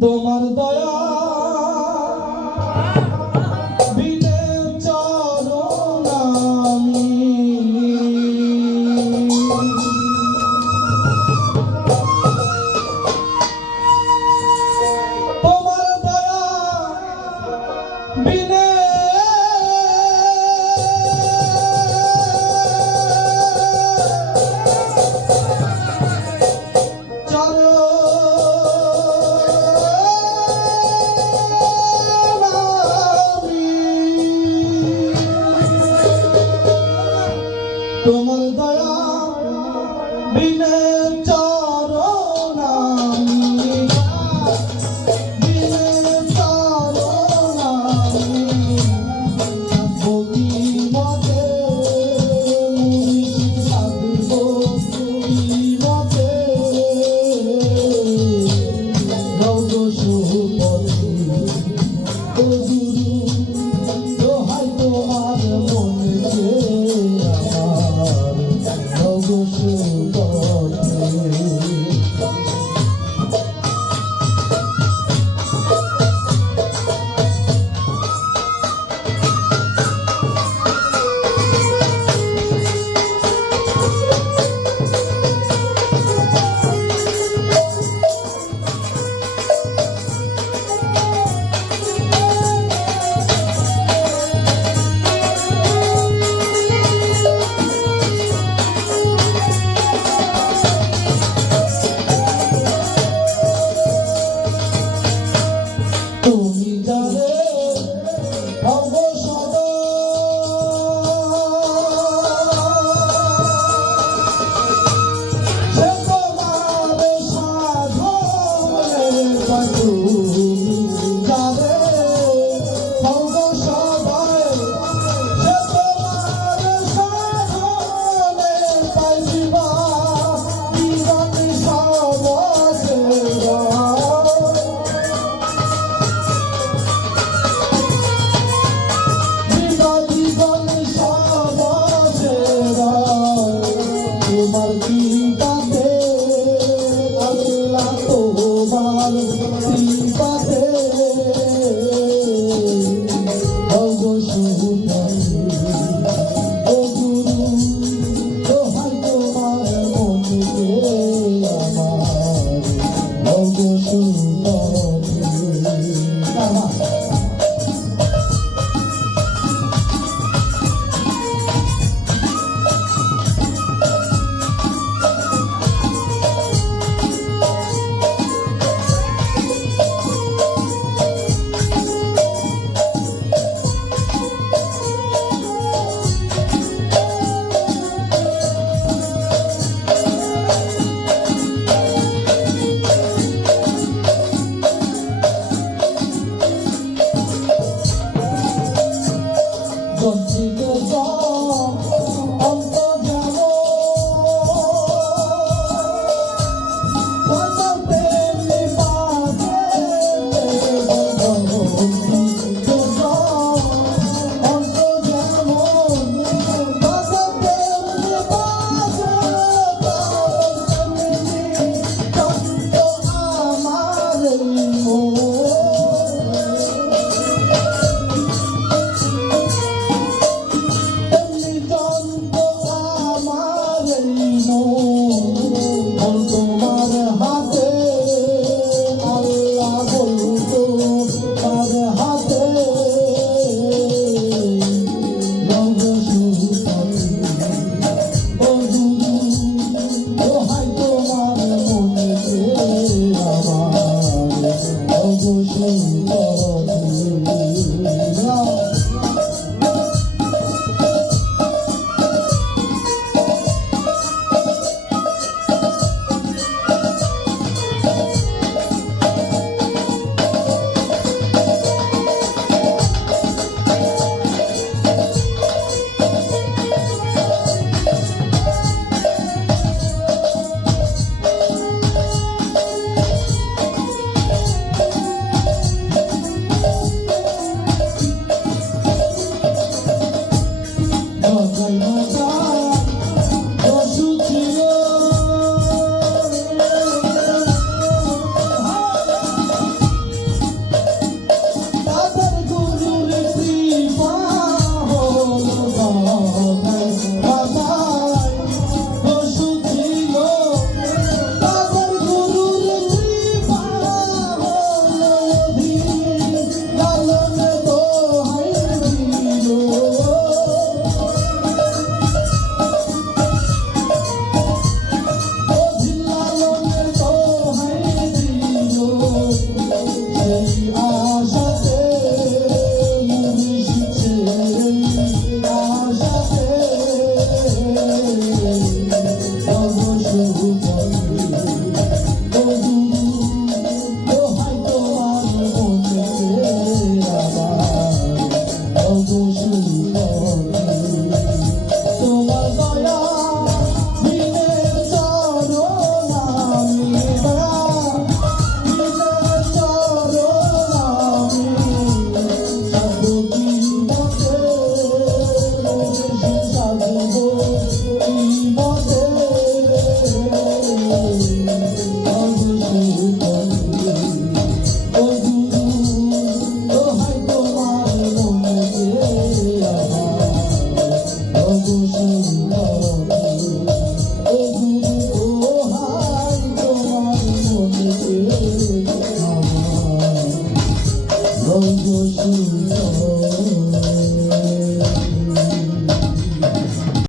তোমার দয়া como Ooh. こっち都不属。